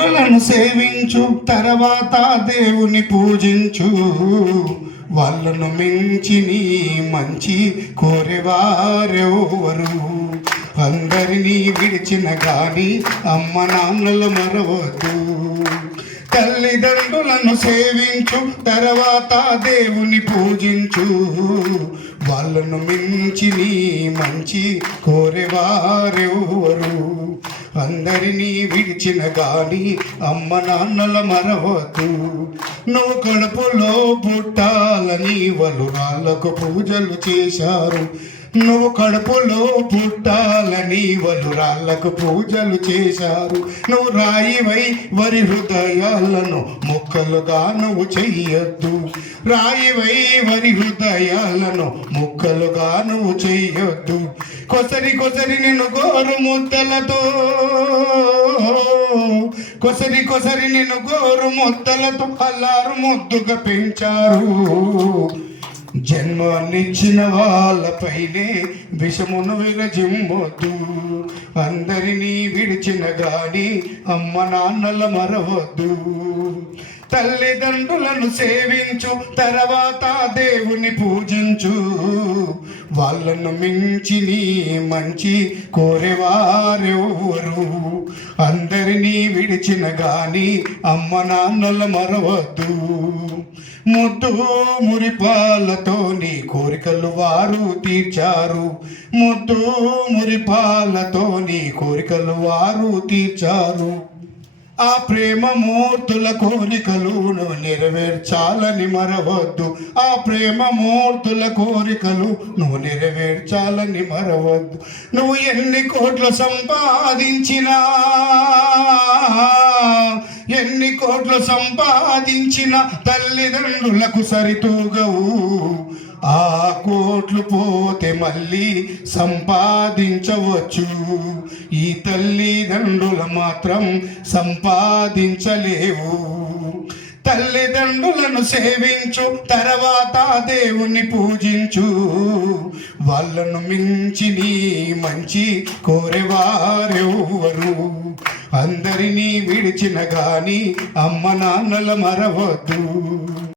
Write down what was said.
తల్లిదండ్రులను సేవించు, తర్వాత దేవుని పూజించు. వాళ్ళను మించి నీ మంచి కోరేవారెవరు? అందరినీ విడిచిన గాని అమ్మ నాన్నలు మరవద్దు. తల్లిదండ్రులను సేవించు, తర్వాత దేవుని పూజించు. వాళ్ళను మించి నీ మంచి కోరేవారెవరు? అందరినీ విడిచిన గాని అమ్మ నాన్నల మరవద్దు. నువ్వు కడుపులో పుట్టాలని వాళ్ళు రాళ్ళకు పూజలు చేశారు. నువ్వు కడుపులో పుట్టాలని వాళ్ళు రాళ్ళకు పూజలు చేశారు. నువ్వు రాయివై వారి హృదయాలను ముక్కలుగా నువ్వు చెయ్యొద్దు. రాయివై వారి హృదయాలను ముక్కలుగా నువ్వు చెయ్యొద్దు. కొసరి కొసరి నిన్ను గోరు ముద్దలతో, కొసరి కొసరి నిన్ను గోరు ముద్దలతో అల్లారు ముద్దుగా పెంచారు. జన్మనిచ్చిన వాళ్ళపైనే విషమును విరజిమ్మొద్దు. అందరినీ విడిచిన గాని అమ్మ నాన్నల మరవద్దు. తల్లిదండ్రులను సేవించు, తర్వాత దేవుని పూజించు. వాళ్ళను మించి నీ మంచి కోరేవారెవరు? అందరినీ విడిచిన గాని అమ్మ నాన్నల మరవద్దు. ముద్దు మురిపాలతో నీ కోరికలు వారు తీర్చారు. ముద్దు మురిపాలతో నీ కోరికలు వారు తీర్చారు. ఆ ప్రేమ మూర్తుల కోరికలు నువ్వు నెరవేర్చాలని మరవద్దు. ఆ ప్రేమ మూర్తుల కోరికలు నువ్వు నెరవేర్చాలని మరవద్దు. నువ్వు ఎన్ని కోట్లు సంపాదించినా, ఎన్ని కోట్లు సంపాదించిన తల్లిదండ్రులకు సరితూగవు. ఆ కోట్లు పోతే మళ్ళీ సంపాదించవచ్చు. ఈ తల్లిదండ్రులు మాత్రం సంపాదించలేవు. తల్లిదండ్రులను సేవించు, తర్వాత దేవుని పూజించు. వాళ్ళను మించి నీ మంచి కోరేవారెవరు? అందరినీ విడిచిన గాని అమ్మ నాన్నల మరవద్దు.